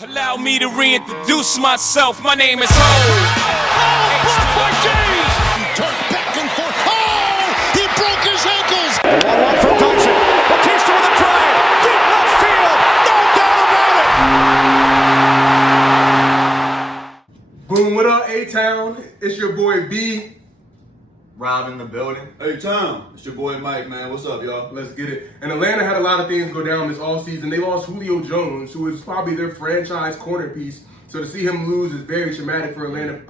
Allow me to reintroduce myself. My name is Ho. Oh, James! Turned back and forth. Oh, he broke his ankles. 1-1 from Tyson. Batista with a drive. Deep left field. No doubt about it. Boom, what up, A-Town? It's your boy B. Rob in the building. Hey, Tom, it's your boy Mike, man. What's up, y'all? Let's get it. And Atlanta had a lot of things go down this offseason. They lost Julio Jones, who is probably their franchise corner piece. So to see him lose is very traumatic for Atlanta,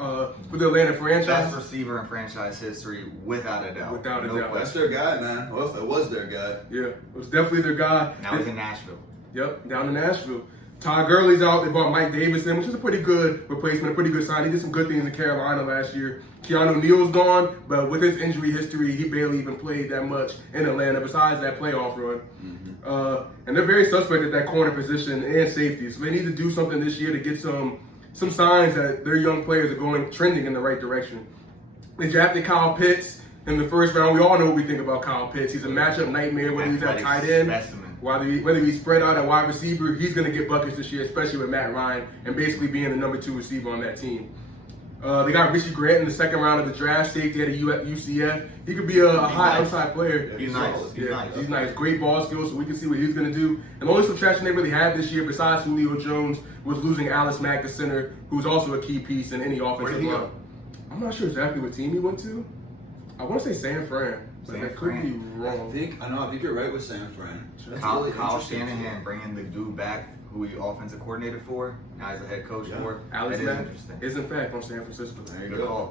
for the Atlanta franchise. Best receiver in franchise history, without a doubt. Without a doubt. That's their guy, man. Well, it was their guy. Yeah, it was definitely their guy. Now he's in Nashville. Yep, down in Nashville. Todd Gurley's out. They brought Mike Davis in, which is a pretty good replacement, a pretty good sign. He did some good things in Carolina last year. Keanu Neal's gone, but with his injury history, he barely even played that much in Atlanta besides that playoff run. And they're very suspect at that corner position and safety. So they need to do something this year to get some signs that their young players are trending in the right direction. They drafted Kyle Pitts in the first round. We all know what we think about Kyle Pitts. He's a matchup nightmare whether he's at tight end. Whether he's spread out at wide receiver, he's going to get buckets this year, especially with Matt Ryan and basically being the number 2 receiver on that team. They got Richie Grant in the second round of the draft, safety at UCF. He could be a high upside player. He's nice. He's nice. Great ball skills, so we can see what he's going to do. And the only subtraction they really had this year, besides Julio Jones, was losing Alice Mack, the center, who's also a key piece in any offensive line. I'm not sure exactly what team he went to. I want to say San Fran. But that could be wrong. I think you're right with San Fran. Kyle Shanahan bringing the dude back who he offensive coordinator for. Now he's a head coach for. Alex that is Mack interesting. is in fact from San Francisco.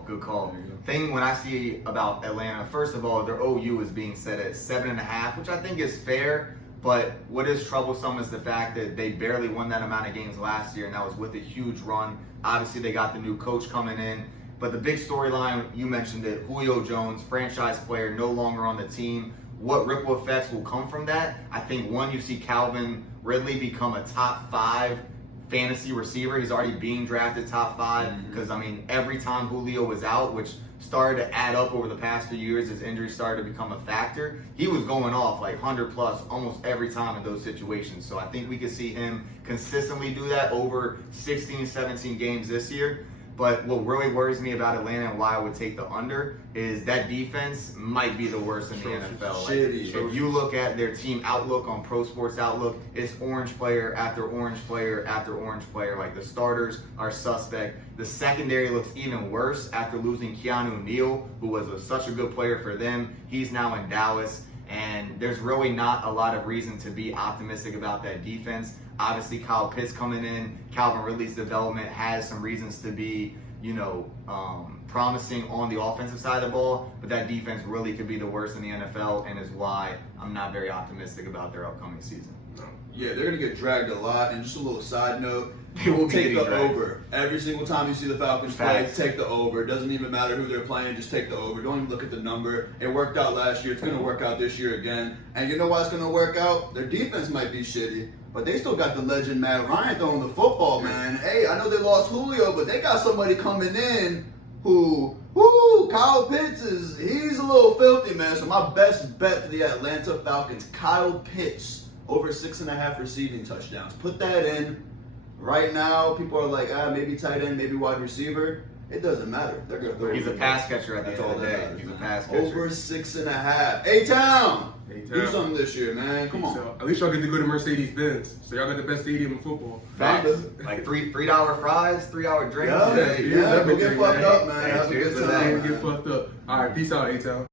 Good call. Thing when I see about Atlanta, first of all, their OU is being set at 7.5, which I think is fair. But what is troublesome is the fact that they barely won that amount of games last year, and that was with a huge run. Obviously, they got the new coach coming in. But the big storyline, you mentioned it, Julio Jones, franchise player, no longer on the team. What ripple effects will come from that? I think, one, you see Calvin Ridley become a top 5 fantasy receiver. He's already being drafted top 5 because, every time Julio was out, which started to add up over the past few years as injuries started to become a factor, he was going off like 100 plus almost every time in those situations. So I think we could see him consistently do that over 16, 17 games this year. But what really worries me about Atlanta and why I would take the under is that defense might be the worst in the NFL. Like, if you look at their team outlook on Pro Sports Outlook, it's orange player after orange player after orange player. Like, the starters are suspect. The secondary looks even worse after losing Keanu Neal, who was such a good player for them. He's now in Dallas. And there's really not a lot of reason to be optimistic about that defense. Obviously, Kyle Pitts coming in, Calvin Ridley's development has some reasons to be, promising on the offensive side of the ball, but that defense really could be the worst in the NFL and is why I'm not very optimistic about their upcoming season. Yeah, they're going to get dragged a lot. And just a little side note, They will take the dragged. over. Every single time you see the Falcons play, take the over. It doesn't even matter who they're playing, just take the over. Don't even look at the number. It worked out last year. It's going to work out this year again. And you know why it's going to work out? Their defense might be shitty, but they still got the legend Matt Ryan throwing the football, man. Hey, I know they lost Julio, but they got somebody coming in who, Kyle Pitts he's a little filthy, man. So my best bet for the Atlanta Falcons, Kyle Pitts, over 6.5 receiving touchdowns. Put that in. Right now, people are like, maybe tight end, maybe wide receiver. It doesn't matter. They're going to throw. He's a pass catcher at the end of the day. Matters, He's a man. pass catcher. Over 6.5. A-Town! Do something this year, man. Come on. So, at least y'all get to go to Mercedes-Benz. So y'all got the best stadium in football. Facts. Like $3 fries, 3-hour drinks. Yeah, go get fucked up, man. Have a good time. Get fucked up. All right, peace out, A-Town.